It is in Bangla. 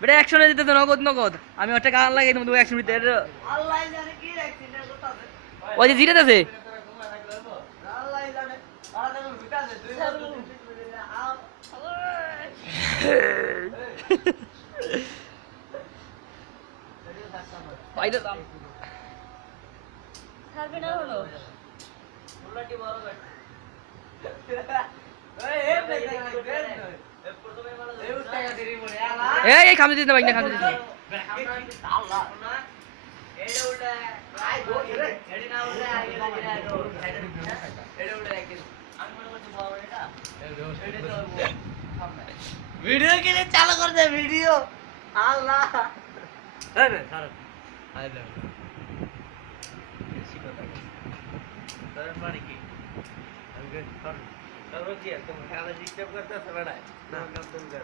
বেটা অ্যাকশনে দিতে তো নগদ নগদ আমি ওটা গান লাগাই তুমি অ্যাকশন দিতে ওই যে জিরাত আছে বাইরে দাম ছাড়বে না হলো উল্লাটি বড় ব্যাট এই খামতে দিতে ভাই না খামতে দিতে ভিডিও के लिए चालू कर दे वीडियो अल्लाह अरे सर आए दे ऐसी बात है सर मारी की अगर सर रोकिए तुम खाना डिस्टर्ब करता है बड़ा ना कम तुम कर